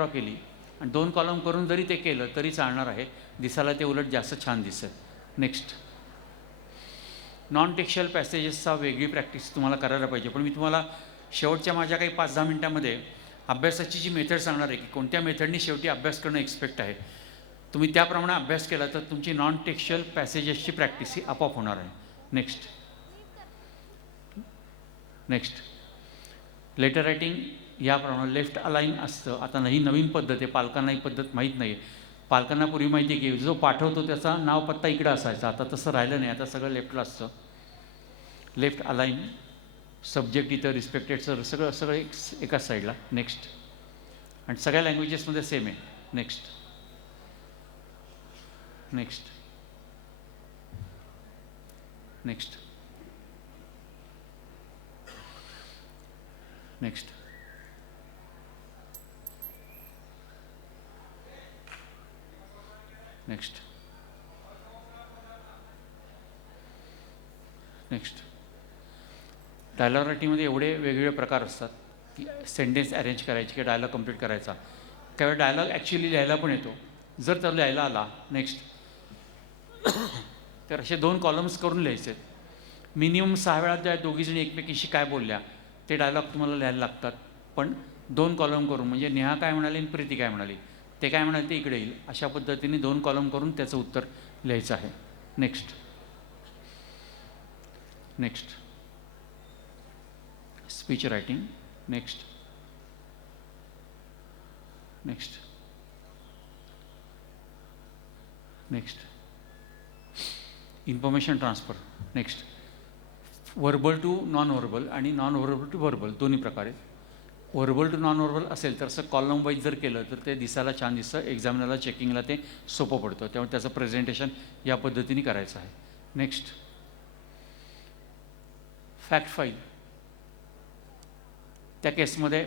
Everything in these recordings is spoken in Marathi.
ड्रॉ केली आणि 2 कॉलम करून जरी ते केलं तरी चालणार आहे, दिसायला ते उलट जास्त छान दिसेल. नेक्स्ट, नॉन टेक्स्च्युअल पॅसेजेसचा वेगळी प्रॅक्टिस तुम्हाला करायला पाहिजे. पण मी तुम्हाला शेवटच्या माझ्या काही 5-10 मिनिटांमध्ये अभ्यासाची जी मेथड सांगणार आहे की कोणत्या मेथडनी शेवटी अभ्यास करणं एक्सपेक्ट आहे, तुम्ही त्याप्रमाणे अभ्यास केला तर तुमची नॉन टेक्स्च्युअल पॅसेजेसची प्रॅक्टिस ही आपोआप होणार आहे. नेक्स्ट, लेटर रायटिंग याप्रमाणे लेफ्ट अलाईन असतं. आता ही नवीन पद्धत आहे, पालकांना ही पद्धत माहीत नाही आहे. पालकांना पूर्वी माहिती आहे की जो पाठवतो त्याचा नाव पत्ता इकडं असायचा, आता तसं राहिलं नाही, आता सगळं लेफ्टला असतं. लेफ्ट अलाईन, सब्जेक्ट इथं, रिस्पेक्टेड सर, सगळं एकाच साईडला. नेक्स्ट, आणि सगळ्या लँग्वेजेसमध्ये सेम आहे. Next, next, next, next, next, next. Dialogue रायटिंगमध्ये एवढे वेगवेगळे प्रकार असतात की सेंटेन्स अरेंज करायची की डायलॉग कंप्लीट करायचा. काही वेळा डायलॉग ॲक्च्युली लिहायला पण येतो, जर तर लिहायला आला. नेक्स्ट, तर असे 2 कॉलम्स करून लिहायचे. मिनिमम 6 वेळा त्या दोघीजणी एकमेकीशी काय बोलल्या ते डायलॉग तुम्हाला लिहायला लागतात. पण 2 कॉलम करून, म्हणजे नेहा काय म्हणाली आणि प्रीती काय म्हणाली, ते काय म्हणाले ते इकडे येईल, अशा पद्धतीने 2 कॉलम करून त्याचं उत्तर लिहायचं आहे. Next, next, speech writing. Next, next, next, information transfer. Next, verbal to non verbal आणि नॉन वर्बल टू वर्बल दोन्ही प्रकारे. वर्बल टू नॉन वर्बल असेल तर असं कॉलम वाईज जर केलं तर ते दिसायला छान दिसतं, एक्झामिनरला चेकिंगला ते सोपं पडतं. त्यामुळे त्याचं प्रेझेंटेशन या पद्धतीने करायचं आहे. Next, fact file. त्या केसमध्ये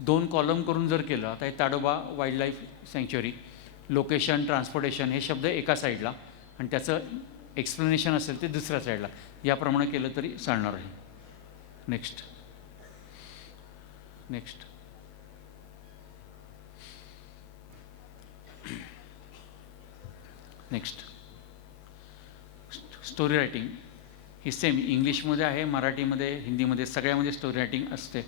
2 कॉलम करून जर केलं, आता हे Tadoba wild life sanctuary, location, transportation हे शब्द एका साईडला आणि त्याचं एक्सप्लेनेशन असेल ते दुसऱ्या साईडला, याप्रमाणे केलं तरी चालणार आहे. Next, next, next. Story writing ही सेम इंग्लिशमध्ये आहे, मराठीमध्ये, हिंदीमध्ये, सगळ्यामध्ये स्टोरी रायटिंग असते.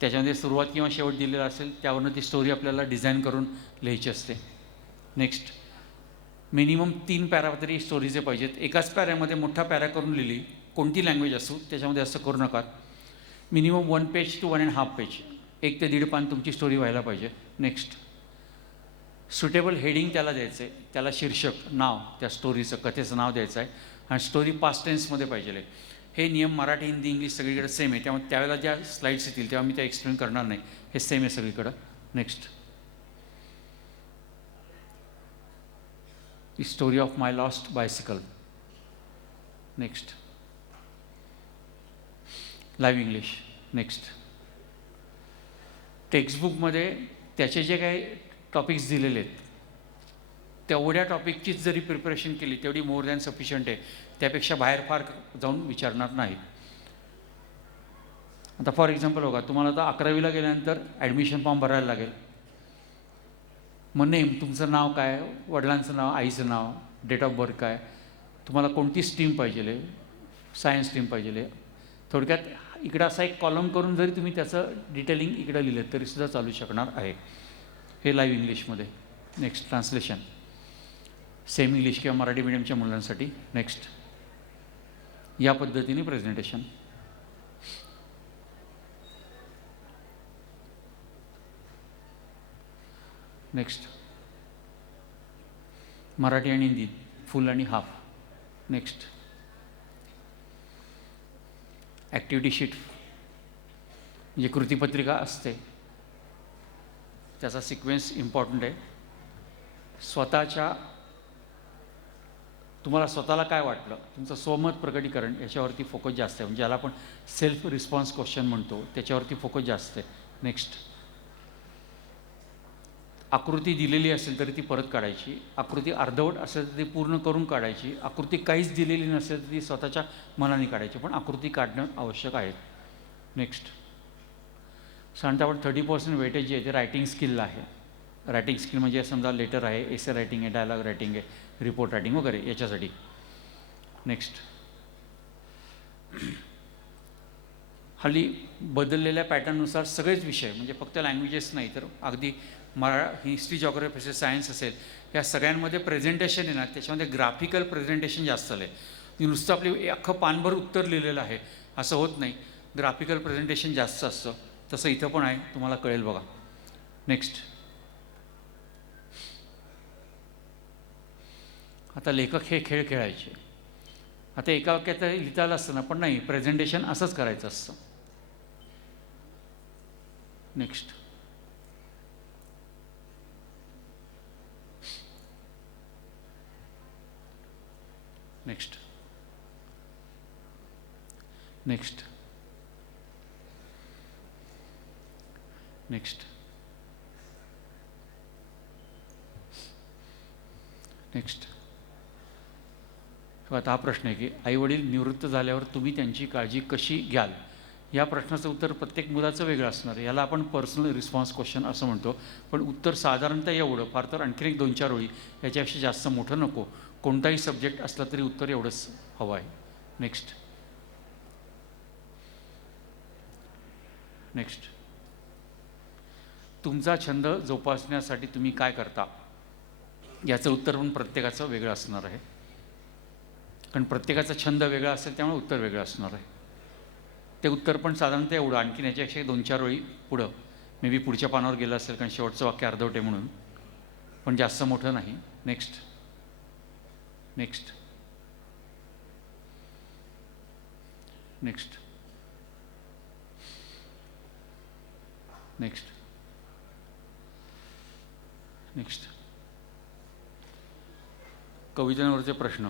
त्याच्यामध्ये सुरुवात किंवा शेवट दिलेला असेल त्यावरनं ती स्टोरी आपल्याला डिझाईन करून लिहायची असते. नेक्स्ट, मिनिमम 3 पॅरा तरी स्टोरीचे पाहिजेत. एकाच पॅऱ्यामध्ये मोठा पॅरा करून लिहिली, कोणती लँग्वेज असो त्याच्यामध्ये असं करू नका. मिनिमम 1 पेज to 1.5 पेज, 1 ते 1.5 पान तुमची स्टोरी व्हायला पाहिजे. नेक्स्ट, सुटेबल हेडिंग त्याला द्यायचं आहे, त्याला शीर्षक, नाव, त्या स्टोरीचं, कथेचं नाव द्यायचं आहे आणि स्टोरी पास्ट टेन्समध्ये पाहिजे. हे नियम मराठी, हिंदी, इंग्लिश सगळीकडे सेम आहे, त्यामुळे त्यावेळेला ज्या स्लाईड्स येतील तेव्हा मी त्या एक्सप्लेन करणार नाही, हे सेम आहे सगळीकडं. Next, the story of my lost bicycle. Next, live English. Next, टेक्स्टबुकमध्ये त्याचे जे काही टॉपिक्स दिलेले आहेत तेवढ्या टॉपिकचीच जरी प्रिपरेशन केली तेवढी मोर दॅन सफिशियंट आहे, त्यापेक्षा बाहेर फार जाऊन विचारणार नाही. आता फॉर एक्झाम्पल बघा, तुम्हाला आता 11वीला गेल्यानंतर ॲडमिशन फॉर्म भरायला लागेल. मग नेम, तुमचं नाव काय, वडिलांचं नाव, आईचं नाव, डेट ऑफ बर्थ काय, तुम्हाला कोणती स्ट्रीम पाहिजे, सायन्स स्ट्रीम पाहिजे. थोडक्यात इकडं असा एक कॉलम करून जरी तुम्ही त्याचं डिटेलिंग इकडं लिहिलं तरीसुद्धा चालू शकणार आहे. हे लाईव्ह इंग्लिशमध्ये. नेक्स्ट, ट्रान्सलेशन, सेम इंग्लिश किंवा मराठी मीडियमच्या मुलांसाठी. नेक्स्ट, या पद्धतीने प्रेझेंटेशन. नेक्स्ट, मराठी आणि हिंदी फुल आणि हाफ. नेक्स्ट, ॲक्टिव्हिटी शीट म्हणजे कृतीपत्रिका असते, त्याचा सिक्वेन्स इम्पॉर्टंट आहे. तुम्हाला स्वतःला काय वाटलं, तुमचं स्वमत प्रकटीकरण याच्यावरती फोकस जास्त आहे, म्हणजे ज्याला आपण सेल्फ रिस्पॉन्स क्वेश्चन म्हणतो त्याच्यावरती फोकस जास्त आहे. नेक्स्ट, आकृती दिलेली असेल तरी ती परत काढायची, आकृती अर्धवट असेल तर ती पूर्ण करून काढायची, आकृती काहीच दिलेली नसेल तर ती स्वतःच्या मनाने काढायची, पण आकृती काढणं आवश्यक आहे. नेक्स्ट, साधारणतः आपण 30% वेटेज जे आहे ते रायटिंग स्किलला आहे. रायटिंग स्किल म्हणजे समजा लेटर आहे, एसे रायटिंग आहे, डायलॉग रायटिंग आहे, रिपोर्ट रायटिंग वगैरे याच्यासाठी. नेक्स्ट, हल्ली बदललेल्या पॅटर्ननुसार सगळेच विषय म्हणजे फक्त लँग्वेजेस नाही तर अगदी हिस्ट्री, जॉग्राफी असेल, सायन्स असेल, या सगळ्यांमध्ये प्रेझेंटेशन आहे ना, त्याच्यामध्ये ग्राफिकल प्रेझेंटेशन जास्त आलं आहे. नुसतं आपली अख्खं पानभर उत्तर लिहिलेलं आहे असं होत नाही, ग्राफिकल प्रेझेंटेशन जास्त असतं. तसं इथं पण आहे, तुम्हाला कळेल बघा. नेक्स्ट, आता लेखक हे खेळ खेळायचे. आता एका वाक्यात लिहिता आलं असतं ना, पण नाही, प्रेझेंटेशन असंच करायचं असतं. Next, next, next, next, next. आता हा प्रश्न आहे की आईवडील निवृत्त झाल्यावर तुम्ही त्यांची काळजी कशी घ्याल. या प्रश्नाचं उत्तर प्रत्येक मुलाचं वेगळं असणार आहे. याला आपण पर्सनल रिस्पॉन्स क्वेश्चन असं म्हणतो. पण उत्तर साधारणतः एवढं, फार तर आणखीन एक 2-4 ओळी, याच्यापेक्षा जास्त मोठं नको. कोणताही सब्जेक्ट असला तरी उत्तर एवढंच हवं आहे. Next, next. तुमचा छंद जोपासण्यासाठी तुम्ही काय करता. याचं उत्तर पण प्रत्येकाचं वेगळं असणार आहे, कारण प्रत्येकाचा छंद वेगळा असेल त्यामुळे उत्तर वेगळं असणार आहे. ते उत्तर पण साधारणतः एवढं, आणखीन याच्यापेक्षा 2-4 ओळी पुढं, मे बी पुढच्या पानावर गेलं असेल, कारण शेवटचं वाक्य अर्धवट आहे म्हणून, पण जास्त मोठं नाही. Next, next, next, next, next. कवितांवरचे प्रश्न.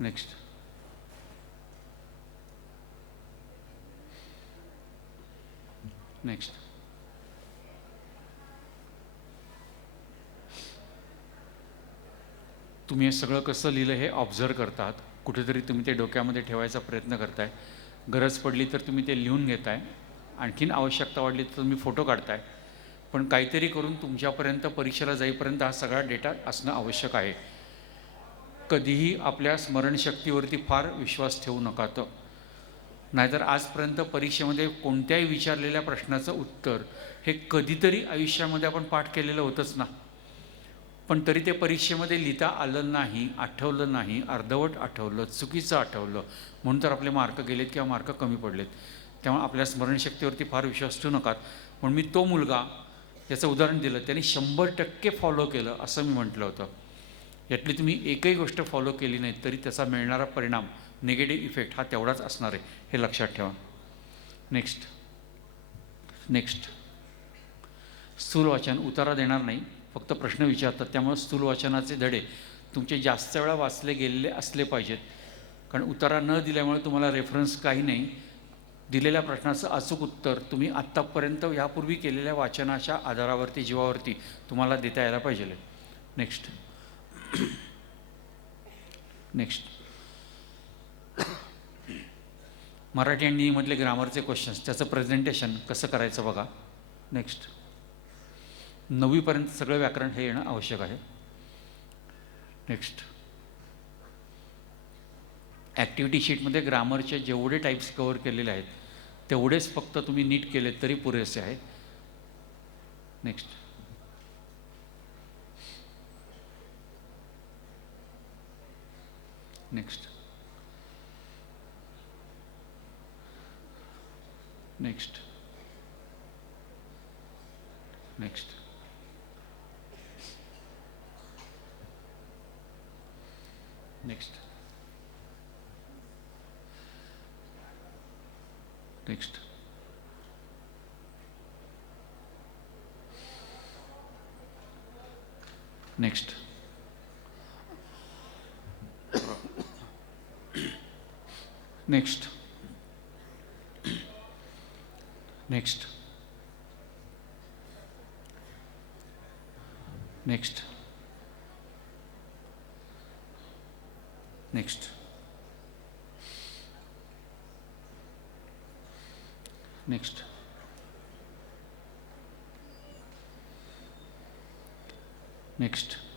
Next, next. तुम्ही हे सगळं कसं लिहिलं हे ऑब्झर्व करतात, कुठेतरी तुम्ही ते डोक्यामध्ये ठेवायचा प्रयत्न करताय. गरज पडली तर तुम्ही ते लिहून घेताय, आणखीन आवश्यकता वाढली तर तुम्ही फोटो काढताय. पण काहीतरी करून तुमच्यापर्यंत परीक्षेला जाईपर्यंत हा सगळा डेटा असणं आवश्यक आहे. कधीही आपल्या स्मरणशक्तीवरती फार विश्वास ठेवू नका. तर नाहीतर आजपर्यंत परीक्षेमध्ये कोणत्याही विचारलेल्या प्रश्नाचं उत्तर हे कधीतरी आयुष्यामध्ये आपण पाठ केलेलं होतंच ना, पण तरी ते परीक्षेमध्ये लिहिता आलं नाही, आठवलं नाही, अर्धवट आठवलं, चुकीचं आठवलं, म्हणून तर आपले मार्क गेलेत किंवा मार्क कमी पडलेत. त्यामुळे आपल्या स्मरणशक्तीवरती फार विश्वास ठेवू नका. पण मी तो मुलगा, याचं उदाहरण दिलं, त्यांनी 100% फॉलो केलं असं मी म्हटलं होतं. यातली तुम्ही एकही गोष्ट फॉलो केली नाही तरी त्याचा मिळणारा परिणाम, निगेटिव्ह इफेक्ट हा तेवढाच असणार आहे, हे लक्षात ठेवा. Next, next. स्थूल वाचन उतारा देणार नाही, फक्त प्रश्न विचारतात. त्यामुळे स्थूल वाचनाचे धडे तुमचे जास्त वेळा वाचले गेलेले असले पाहिजेत, कारण उतारा न दिल्यामुळे तुम्हाला रेफरन्स काही नाही. दिलेल्या प्रश्नाचं अचूक उत्तर तुम्ही आत्तापर्यंत यापूर्वी केलेल्या वाचनाच्या आधारावरती, जीवावरती तुम्हाला देता यायला पाहिजे. Next, next. मराठी आणि हिंदीमधले ग्रामरचे क्वेश्चन्स, त्याचं प्रेझेंटेशन कसं करायचं बघा. नेक्स्ट. 9वीपर्यंत सगळं व्याकरण हे येणं आवश्यक आहे. नेक्स्ट. ॲक्टिव्हिटी शीटमध्ये ग्रामरचे जेवढे टाईप्स कव्हर केलेले आहेत तेवढेच फक्त तुम्ही नीट केलेत तरी पुरेसे आहे. Next. Next. Next. Next. Next. Next. Next. Next. Next. Next. Next. Next. Next.